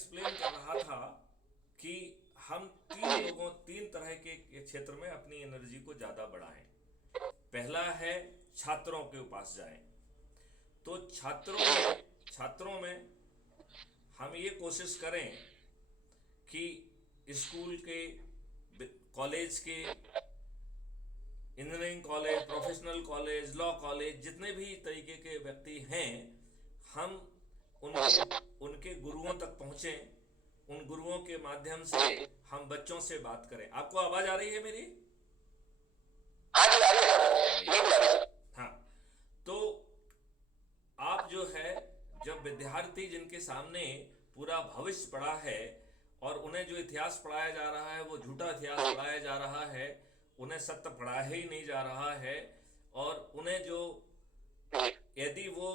Explain कर रहा था कि हम तीन तरह के क्षेत्र में अपनी एनर्जी को ज़्यादा बढ़ाएं। पहला है छात्रों के पास जाएं। तो छात्रों में हम ये कोशिश करें कि स्कूल के, कॉलेज के, engineering college, professional college, law college, जितने भी तरीके के व्यक्ति हैं, हम उनके उनके गुरुओं तक पहुँचें। उन गुरुओं के माध्यम से हम बच्चों से बात करें। आपको आवाज़ आ रही है मेरी? हाँ जी, आ रही है आ सर, रही है। बिल्कुल आ रही है हाँ। तो आप जो है, जब विद्यार्थी जिनके सामने पूरा भविष्य पड़ा है और उन्हें जो इतिहास पढ़ाया जा रहा है वो झूठा इतिहास सर। पढ़ाया जा रहा है, उन्हें सत्य पढ़ाया ही नहीं जा रहा है, और उन्हें जो, यदि वो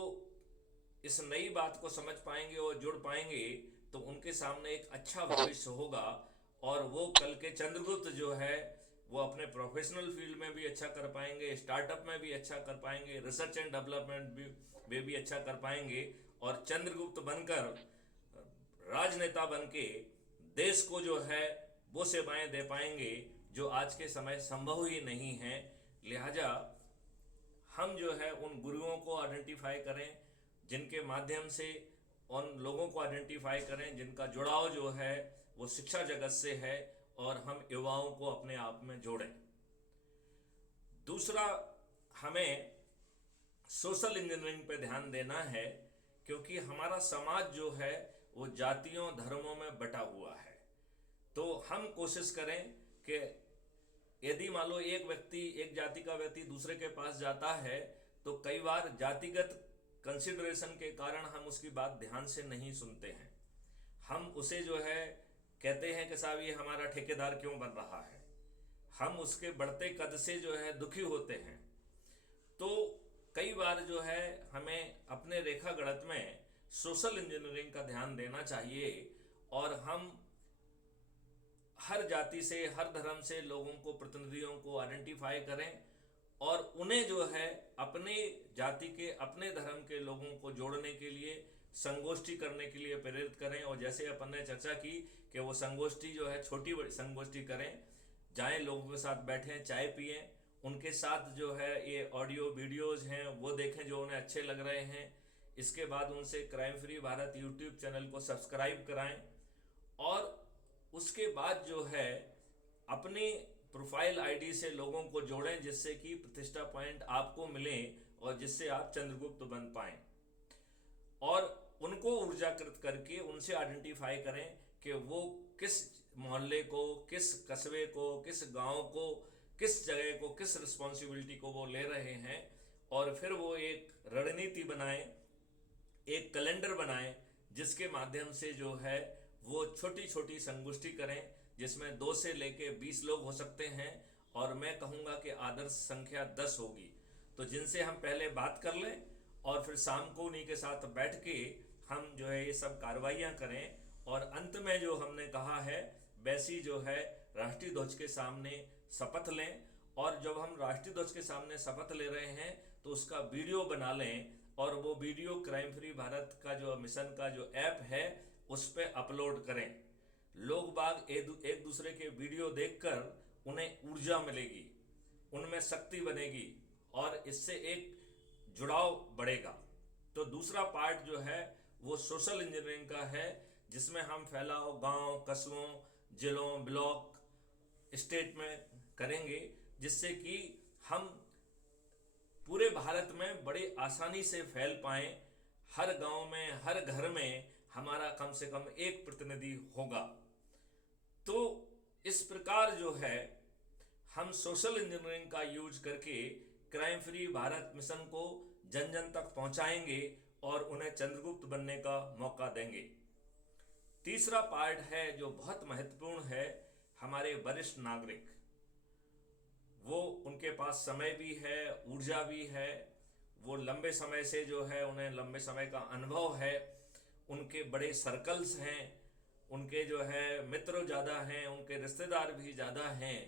इस नई बात को समझ पाएंगे और जुड़ पाएंगे तो उनके सामने एक अच्छा भविष्य होगा। और वो कल के चंद्रगुप्त जो है वो अपने प्रोफेशनल फील्ड में भी अच्छा कर पाएंगे, स्टार्टअप में भी अच्छा कर पाएंगे, रिसर्च एंड डेवलपमेंट भी में भी अच्छा कर पाएंगे, और चंद्रगुप्त बनकर, राजनेता बन के देश को जो है वो सेवाएं दे पाएंगे जो आज के समय संभव ही नहीं है। लिहाजा हम जो है उन गुरुओं को आइडेंटिफाई करें, जिनके माध्यम से उन लोगों को आइडेंटिफाई करें जिनका जुड़ाव जो है वो शिक्षा जगत से है, और हम युवाओं को अपने आप में जोड़ें। दूसरा, हमें सोशल इंजीनियरिंग पे ध्यान देना है, क्योंकि हमारा समाज जो है वो जातियों धर्मों में बटा हुआ है। तो हम कोशिश करें कि यदि मान लो एक जाति का व्यक्ति दूसरे के पास जाता है तो कई बार जातिगत कंसिडरेशन के कारण हम उसकी बात ध्यान से नहीं सुनते हैं। हम उसे जो है कहते हैं कि साहब ये हमारा ठेकेदार क्यों बन रहा है। हम उसके बढ़ते कद से जो है दुखी होते हैं। तो कई बार जो है हमें अपने रेखा गणित में सोशल इंजीनियरिंग का ध्यान देना चाहिए, और हम हर जाति से, हर धर्म से लोगों को, प्रतिनिधियों को आइडेंटिफाई करें, और उन्हें जो है अपने जाति के, अपने धर्म के लोगों को जोड़ने के लिए संगोष्ठी करने के लिए प्रेरित करें। और जैसे अपन ने चर्चा की कि वो संगोष्ठी जो है छोटी बड़ी संगोष्ठी करें, जाएं, लोगों के साथ बैठें, चाय पिएं, उनके साथ जो है ये ऑडियो वीडियोज हैं वो देखें जो उन्हें अच्छे लग रहे हैं। इसके बाद उनसे crime free Bharat YouTube channel को सब्सक्राइब कराएं, और उसके बाद जो है अपनी प्रोफाइल आईडी से लोगों को जोड़ें, जिससे कि प्रतिष्ठा पॉइंट आपको मिले और जिससे आप चंद्रगुप्त बन पाएं। और उनको ऊर्जाकृत करके उनसे आइडेंटिफाई करें कि वो किस मोहल्ले को, किस कस्बे को, किस गांव को, किस जगह को, किस रिस्पॉन्सिबिलिटी को वो ले रहे हैं। और फिर वो एक रणनीति बनाएं, एक कैलेंडर बनाएं, जिसके माध्यम से जो है वो छोटी छोटी संगोष्ठी करें, जिसमें 2 से लेके 20 लोग हो सकते हैं, और मैं कहूँगा कि आदर्श संख्या 10 होगी। तो जिनसे हम पहले बात कर लें और फिर शाम को उन्हीं के साथ बैठ के हम जो है ये सब कार्रवाइयाँ करें, और अंत में जो हमने कहा है वैसी जो है राष्ट्रीय ध्वज के सामने शपथ लें। और जब हम राष्ट्रीय ध्वज के सामने शपथ ले रहे हैं तो उसका वीडियो बना लें, और वो वीडियो क्राइम फ्री भारत का जो मिशन का जो ऐप है उस पर अपलोड करें। लोग बाग एक दूसरे के वीडियो देखकर उन्हें ऊर्जा मिलेगी, उनमें शक्ति बनेगी, और इससे एक जुड़ाव बढ़ेगा। तो दूसरा पार्ट जो है वो सोशल इंजीनियरिंग का है, जिसमें हम फैलाव गांव, कस्बों, जिलों, ब्लॉक, स्टेट में करेंगे, जिससे कि हम पूरे भारत में बड़ी आसानी से फैल पाएं। हर गांव में, हर घर में हमारा कम से कम एक प्रतिनिधि होगा। तो इस प्रकार जो है हम सोशल इंजीनियरिंग का यूज करके क्राइम फ्री भारत मिशन को जन जन तक पहुंचाएंगे और उन्हें चंद्रगुप्त बनने का मौका देंगे। तीसरा पार्ट है जो बहुत महत्वपूर्ण है, हमारे वरिष्ठ नागरिक। वो, उनके पास समय भी है, ऊर्जा भी है, वो लंबे समय से जो है उन्हें लंबे समय का अनुभव है, उनके बड़े सर्कल्स हैं, उनके जो है मित्र ज़्यादा हैं, उनके रिश्तेदार भी ज़्यादा हैं।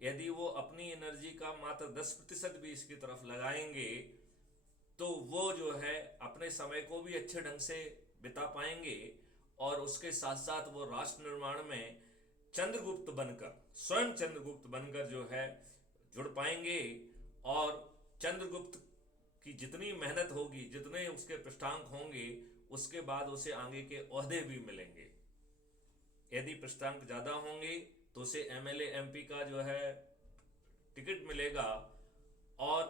यदि वो अपनी एनर्जी का मात्र 10% भी इसकी तरफ लगाएंगे तो वो जो है अपने समय को भी अच्छे ढंग से बिता पाएंगे, और उसके साथ साथ वो राष्ट्र निर्माण में चंद्रगुप्त बनकर, स्वयं चंद्रगुप्त बनकर जो है जुड़ पाएंगे। और चंद्रगुप्त की जितनी मेहनत होगी, जितने उसके पृष्ठांक होंगे, उसके बाद उसे आगे के ओहदे भी मिलेंगे। यदि पृष्ठांक ज़्यादा होंगे तो उसे एमएलए एमपी का जो है टिकट मिलेगा, और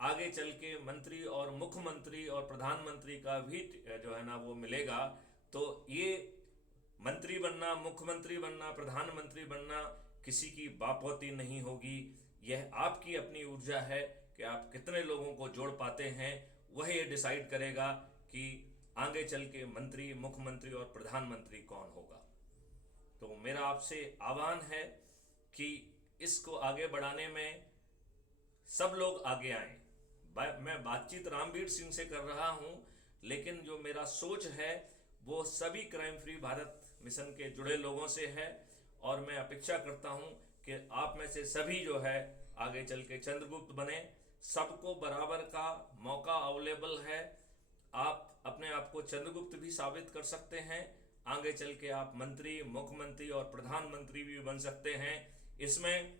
आगे चल के मंत्री और मुख्यमंत्री और प्रधानमंत्री का भी जो है ना वो मिलेगा। तो ये मंत्री बनना, मुख्यमंत्री बनना, प्रधानमंत्री बनना किसी की बापौती नहीं होगी। यह आपकी अपनी ऊर्जा है कि आप कितने लोगों को जोड़ पाते हैं। वह ये डिसाइड करेगा कि आगे चल के मंत्री, मुख्यमंत्री और प्रधानमंत्री कौन होगा। तो मेरा आपसे आह्वान है कि इसको आगे बढ़ाने में सब लोग आगे आएं। मैं बातचीत रामवीर सिंह से कर रहा हूं, लेकिन जो मेरा सोच है वो सभी क्राइम फ्री भारत मिशन के जुड़े लोगों से है। और मैं अपेक्षा करता हूं कि आप में से सभी जो है आगे चल के चंद्रगुप्त बने। सबको बराबर का मौका अवेलेबल है। आप अपने आप को चंद्रगुप्त भी साबित कर सकते हैं। आगे चल के आप मंत्री, मुख्यमंत्री और प्रधानमंत्री भी बन सकते हैं। इसमें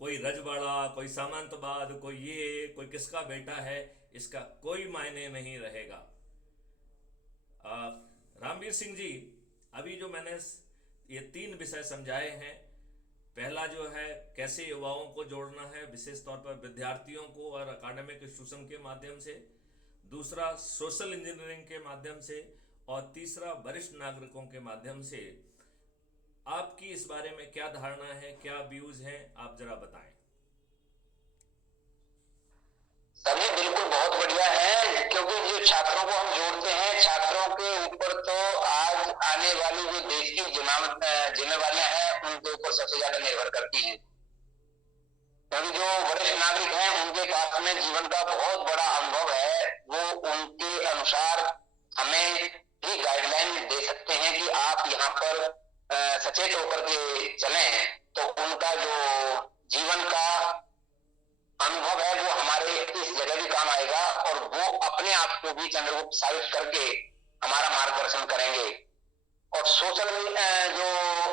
कोई रजवाड़ा, कोई सामंतवाद, कोई ये, कोई किसका बेटा है, इसका कोई मायने नहीं रहेगा। रामवीर सिंह जी, अभी जो मैंने ये 3 विषय समझाए हैं, पहला जो है कैसे युवाओं को जोड़ना है, विशेष तौर पर विद्यार्थियों को और अकादमिक इंस्टीट्यूशन के माध्यम से, दूसरा सोशल इंजीनियरिंग के माध्यम से, और तीसरा वरिष्ठ नागरिकों के माध्यम से। आपकी इस बारे में क्या धारणा है, क्या व्यूज हैं, आप जरा बताएं। सभी बिल्कुल बहुत बढ़िया है, क्योंकि जो छात्रों को हम जोड़ते हैं, छात्रों के ऊपर तो आज आने वाली जो देश की जिम्मेवारियां हैं उनके ऊपर सबसे ज्यादा निर्भर करती हैं। क्योंकि जो वरिष्ठ नागरिक हैं उनके पास में जीवन का बहुत बड़ा अनुभव है। वो उनके अनुसार हमें भी गाइडलाइन दे सकते हैं कि आप यहाँ पर सचेत होकर के चलें, तो उनका जो जीवन का अनुभव है वो हमारे इस जगह भी काम आएगा, और वो अपने आप को भी चंद्रगुप्त साबित करके हमारा मार्गदर्शन करेंगे। और सोशल जो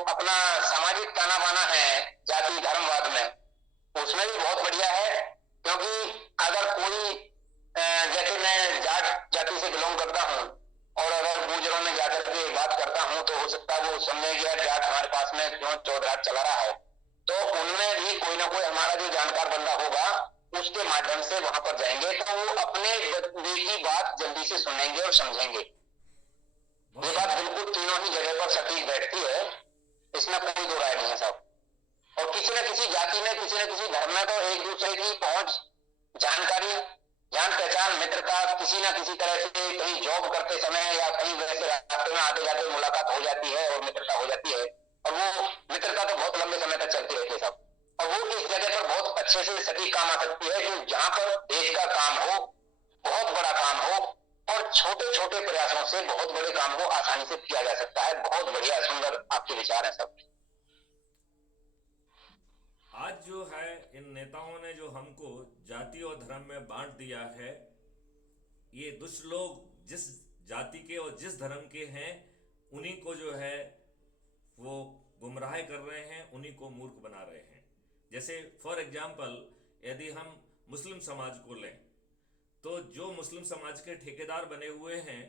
अपना सामाजिक ताना बाना है जाति धर्मवाद में, उसमें भी बहुत बढ़िया है। क्योंकि अगर कोई जैसे मैं जाट जाति से बिलोंग करता हूँ, और अगर गुजरों में जाकर के बात करता हूँ, तो हो सकता है वो समझे कि यार जाट हमारे पास में क्यों चौधराट चला रहा है। तो उनमें भी कोई ना कोई हमारा जो जानकार बंदा होगा, उसके माध्यम से वहां पर जाएंगे, तो वो अपने बंदे की बात जल्दी से सुनेंगे और समझेंगे। ये बात बिल्कुल तीनों ही जगह पर सटीक बैठती है, इसमें कोई दो राय नहीं है साहब। और किसी न किसी जाति में, किसी न किसी धर्म में तो एक दूसरे की पहुंच, जानकारी, जान पहचान, मित्रता किसी न किसी तरह से कहीं जॉब करते समय या कहीं वैसे रास्ते में आते जाते मुलाकात हो जाती है और मित्रता हो जाती है। और वो मित्रता तो बहुत लंबे समय तक चलती रहती है साहब। और वो इस जगह पर बहुत अच्छे से सटीक काम आ सकती है कि जहां पर देश का काम हो, बहुत बड़ा काम हो, और छोटे छोटे प्रयासों से बहुत बड़े काम को आसानी से किया जा सकता है। बहुत बढ़िया, सुंदर आपके विचार है सब। आज जो है इन नेताओं ने जो हमको जाति और धर्म में बांट दिया है, ये दुष्ट लोग जिस जाति के और जिस धर्म के हैं उन्हीं को जो है वो गुमराह कर रहे हैं, उन्हीं को मूर्ख बना रहे हैं। जैसे फॉर एग्जाम्पल यदि हम मुस्लिम समाज को लें, तो जो मुस्लिम समाज के ठेकेदार बने हुए हैं,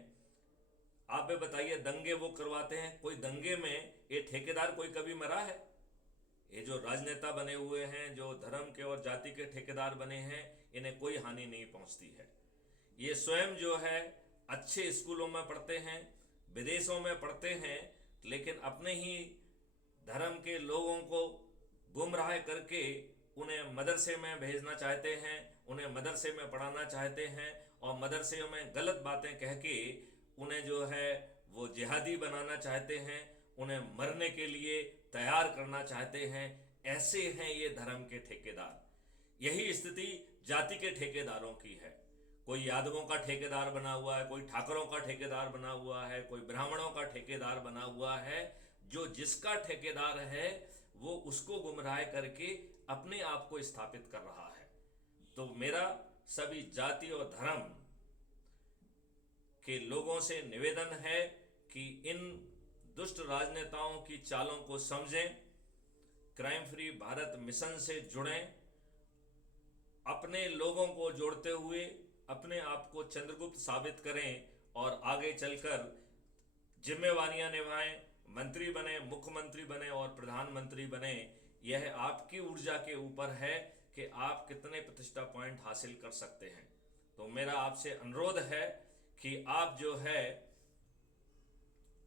आप भी बताइए, दंगे वो करवाते हैं। कोई दंगे में ये ठेकेदार कोई कभी मरा है? ये जो राजनेता बने हुए हैं, जो धर्म के और जाति के ठेकेदार बने हैं, इन्हें कोई हानि नहीं पहुंचती है। ये स्वयं जो है अच्छे स्कूलों में पढ़ते हैं, विदेशों में पढ़ते हैं, लेकिन अपने ही धर्म के लोगों को गुमराह करके उन्हें मदरसे में भेजना चाहते हैं, उन्हें मदरसे में पढ़ाना चाहते हैं, और मदरसे में गलत बातें कह के उन्हें जो है वो जिहादी बनाना चाहते हैं, उन्हें मरने के लिए तैयार करना चाहते हैं। ऐसे हैं ये धर्म के ठेकेदार। यही स्थिति जाति के ठेकेदारों की है। कोई यादवों का ठेकेदार बना हुआ है, कोई ठाकरों का ठेकेदार बना हुआ है, कोई ब्राह्मणों का ठेकेदार बना हुआ है। जो जिसका ठेकेदार है वो उसको गुमराह करके अपने आप को स्थापित कर रहा है। तो मेरा सभी जाति और धर्म के लोगों से निवेदन है कि इन दुष्ट राजनेताओं की चालों को समझें, क्राइम फ्री भारत मिशन से जुड़ें, अपने लोगों को जोड़ते हुए अपने आप को चंद्रगुप्त साबित करें और आगे चलकर जिम्मेवारियां निभाएं, मंत्री बने, मुख्यमंत्री बने और प्रधानमंत्री बने। यह आपकी ऊर्जा के ऊपर है कि आप कितने प्रतिष्ठा पॉइंट हासिल कर सकते हैं। तो मेरा आपसे अनुरोध है कि आप जो है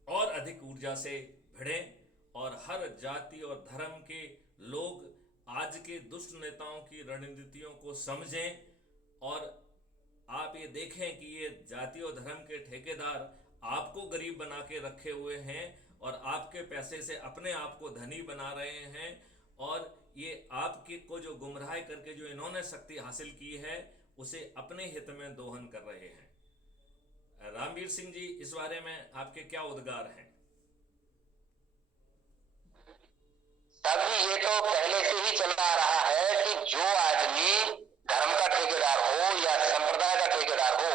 और अधिक ऊर्जा से भिड़ें और हर जाति और धर्म के लोग आज के दुष्ट नेताओं की रणनीतियों को समझें और आप ये देखें कि ये जाति और धर्म के ठेकेदार आपको गरीब बना के रखे हुए हैं और आपके पैसे से अपने आप को धनी बना रहे हैं और ये आपके को जो गुमराह करके जो इन्होंने शक्ति हासिल की है उसे अपने हित में दोहन कर रहे हैं। रामवीर सिंह जी, इस बारे में आपके क्या उद्गार हैं? तभी ये तो पहले से ही चला आ रहा है कि जो आदमी धर्म का ठेकेदार हो या संप्रदाय का ठेकेदार हो,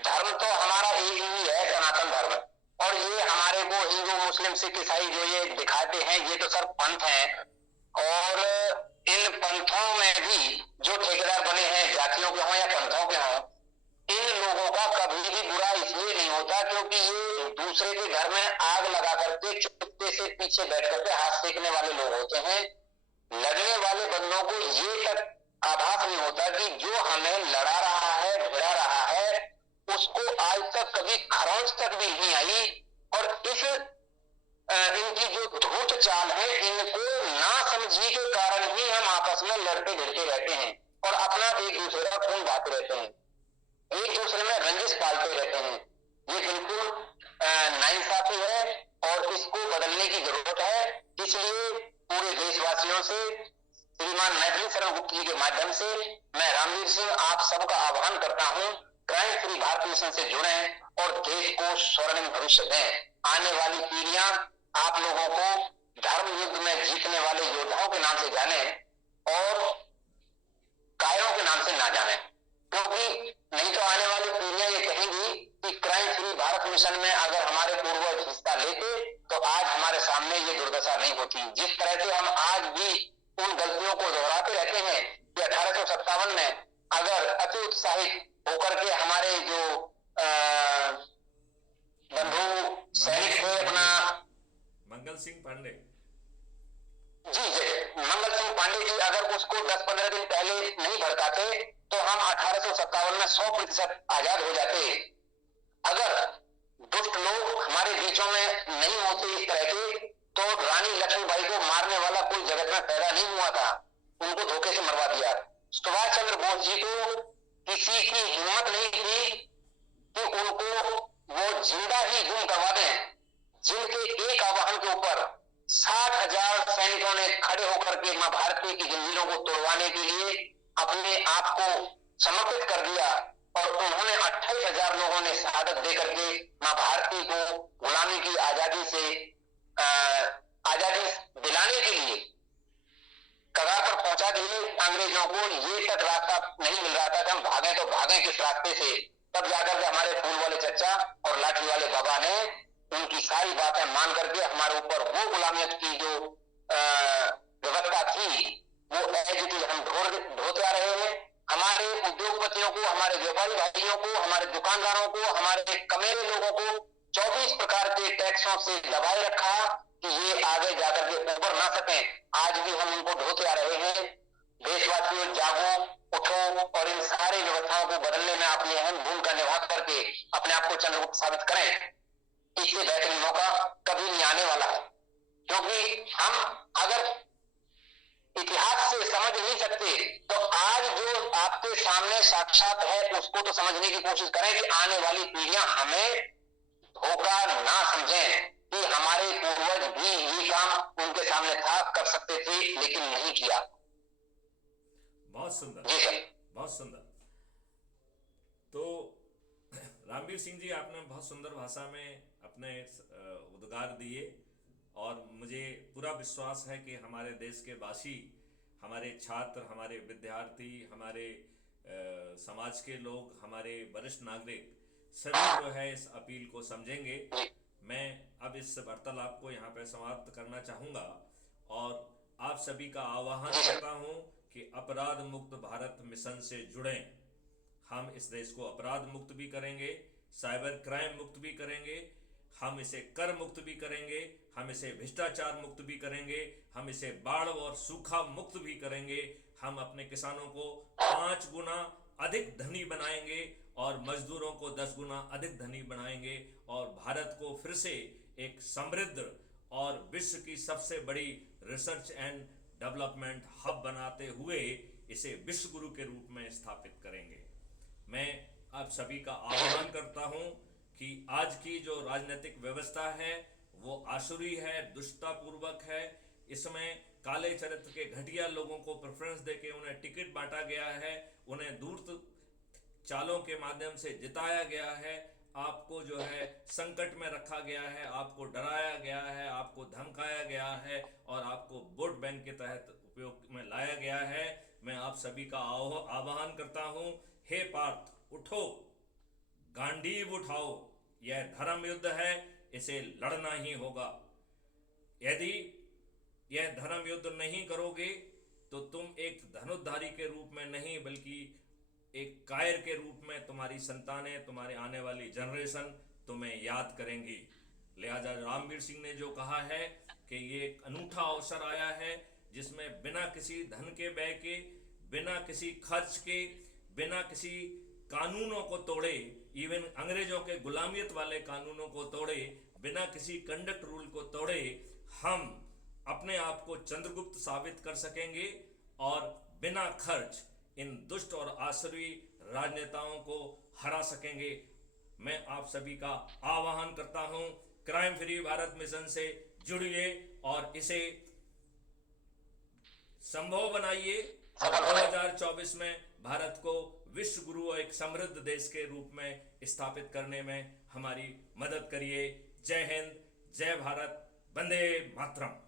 धर्म तो हमारा एक ही है, सनातन धर्म। और ये हमारे को हिंदू, मुस्लिम, सिख, ईसाई जो ये दिखाते हैं, ये तो सब पंथ हैं। और इन पंथों में भी जो ठेकेदार बने हैं, जातियों के हों या पंथों के हों, इन लोगों का कभी भी बुरा इसलिए नहीं होता क्योंकि ये दूसरे के घर में आग लगा करके चुपके से पीछे बैठ करके हाथ सेकने वाले लोग होते हैं। लड़ने वाले बंदों को ये तक आभास नहीं होता कि जो हमें लड़ा रहा है, भिड़ा रहा है, उसको आज तक कभी खरोंच तक भी नहीं आई। और इस इनकी जो धूर्त चाल है, इनको ना समझी के कारण ही हम आपस में लड़ते भिड़ते रहते हैं और अपना एक दूसरे का खून बहाते रहते हैं, एक दूसरे में रंजिश पालते रहते हैं। ये बिल्कुल नाइंसाफी है और इसको बदलने की जरूरत है। इसलिए पूरे देशवासियों से श्रीमान मैथिली शरण गुप्त जी के माध्यम से मैं रामवीर सिंह आप सबका आह्वान करता हूं, क्राइम फ्री भारत मिशन से जुड़ें और देश को स्वर्णिम भविष्य दें। आने वाली पीढ़ियां आप लोगों को धर्म युद्ध में जीतने वाले योद्धाओं के नाम से जाने और कायरों के नाम से ना जाने, क्योंकि नहीं तो आने वाली पीढ़ियां ये कहेंगी कि क्राइम फ्री भारत मिशन में अगर हमारे पूर्वज हिस्सा लेते तो आज हमारे सामने ये दुर्दशा नहीं होती। जिस तरह से हम आज भी उन गलतियों को दोहराते रहते हैं कि 1857 में अगर अति उत्साहित होकर के हमारे जो बंधु सैनिक थे अपना मंगल सिंह पांडे जी मंगल सिंह पांडे जी, अगर उसको 10-15 दिन पहले नहीं भड़काते तो हम 1857 में 100% आजाद हो जाते। अगर दुष्ट लोग हमारे बीचों में नहीं होते इस तरह के, तो रानी लक्ष्मीबाई को मारने वाला कोई जगत में पैदा नहीं हुआ था, उनको धोखे से मरवा दिया। सुभाष चंद्र बोस जी को किसी की हिम्मत नहीं थी कि उनको वो जिंदा ही गुम करवा दें, जिनके एक आह्वान के ऊपर 60,000 सैनिकों ने खड़े होकर के मां भारती की जंजीरों को तोड़वाने के लिए अपने आप को समर्पित कर दिया और उन्होंने 28,000 लोगों ने शहादत दे करके मां भारती को गुलामी की आजादी से आजादी दिलाने के लिए कगार पर पहुंचा दिए। अंग्रेजों को ये तक रास्ता नहीं मिल रहा था कि हम भागें तो भागें किस रास्ते से। तब जाकर के हमारे फूल वाले चचा और लाठी वाले बाबा ने उनकी सारी बातें मान करके हमारे ऊपर वो गुलामियत की जो व्यवस्था थी वो एज इट इज हम ढोते आ रहे हैं। हमारे उद्योगपतियों को, हमारे व्यापारी भाइयों को, हमारे दुकानदारों को, हमारे कमेरे लोगों को 24 प्रकार के टैक्सों से दबाए रखा कि ये आगे जाकर के उबर ना सकें। आज भी हम उनको ढोते आ रहे हैं। देशवासियों, जागो, उठो और इन सारी व्यवस्थाओं को बदलने में अपनी अहम भूमिका निभा करके अपने आप को चंद्रगुप्त साबित करें। इससे बेहतरीन मौका कभी नहीं आने वाला है, क्योंकि हम अगर इतिहास से समझ नहीं सकते तो आज जो आपके सामने साक्षात है उसको तो समझने की कोशिश करें कि आने वाली पीढ़ियां हमें धोखा ना समझें कि हमारे पूर्वज भी ये काम उनके सामने था, कर सकते थे, लेकिन नहीं किया। बहुत सुंदर जी सर, बहुत सुंदर। तो रामवीर सिंह जी, आपने बहुत सुंदर भाषा में अपने उद्गार दिए और मुझे पूरा विश्वास है कि हमारे देश के वासी, हमारे छात्र, हमारे विद्यार्थी, हमारे समाज के लोग, हमारे वरिष्ठ नागरिक सभी जो है इस अपील को समझेंगे। मैं अब इस वार्तालाप को यहाँ पे समाप्त करना चाहूँगा और आप सभी का आह्वान करता हूँ कि अपराध मुक्त भारत मिशन से जुड़ें। हम इस देश को अपराध मुक्त भी करेंगे, साइबर क्राइम मुक्त भी करेंगे, हम इसे कर मुक्त भी करेंगे, हम इसे भ्रष्टाचार मुक्त भी करेंगे, हम इसे बाढ़ और सूखा मुक्त भी करेंगे। हम अपने किसानों को 5 गुना अधिक धनी बनाएंगे और मजदूरों को 10 गुना अधिक धनी बनाएंगे और भारत को फिर से एक समृद्ध और विश्व की सबसे बड़ी रिसर्च एंड डेवलपमेंट हब बनाते हुए इसे विश्व गुरु के रूप में स्थापित करेंगे। मैं आप सभी का आह्वान करता हूं कि आज की जो राजनीतिक व्यवस्था है वो आसुरी है, दुष्टतापूर्वक है। इसमें काले चरित्र के घटिया लोगों को प्रेफरेंस देके उन्हें टिकट बांटा गया है, उन्हें धूर्त चालों के माध्यम से जिताया गया है, आपको जो है संकट में रखा गया है, आपको डराया गया है, आपको धमकाया गया है और आपको वोट बैंक के तहत उपयोग में लाया गया है। मैं आप सभी का आह्वान करता हूं, हे पार्थ उठो, गांडीव उठाओ, यह धर्म युद्ध है, इसे लड़ना ही होगा। यदि यह धर्म युद्ध नहीं करोगे तो तुम एक धनुर्धारी के रूप में नहीं बल्कि एक कायर के रूप में तुम्हारी संतानें, तुम्हारे आने वाली जनरेशन तुम्हें याद करेंगी। लिहाजा रामवीर सिंह ने जो कहा है कि ये एक अनूठा अवसर आया है जिसमें बिना किसी धन के व्यय के, बिना किसी खर्च के, बिना किसी कानूनों को तोड़े, इवन अंग्रेजों के गुलामियत वाले कानूनों को तोड़े, बिना किसी कंडक्ट रूल को तोड़े हम अपने आप को चंद्रगुप्त साबित कर सकेंगे और बिना खर्च इन दुष्ट और आसुरी राजनेताओं को हरा सकेंगे। मैं आप सभी का आह्वान करता हूं, क्राइम फ्री भारत मिशन से जुड़िए और इसे संभव बनाइए और 2024 में भारत को विश्व गुरु और एक समृद्ध देश के रूप में स्थापित करने में हमारी मदद करिए। जय हिंद, जय भारत, वंदे मातरम।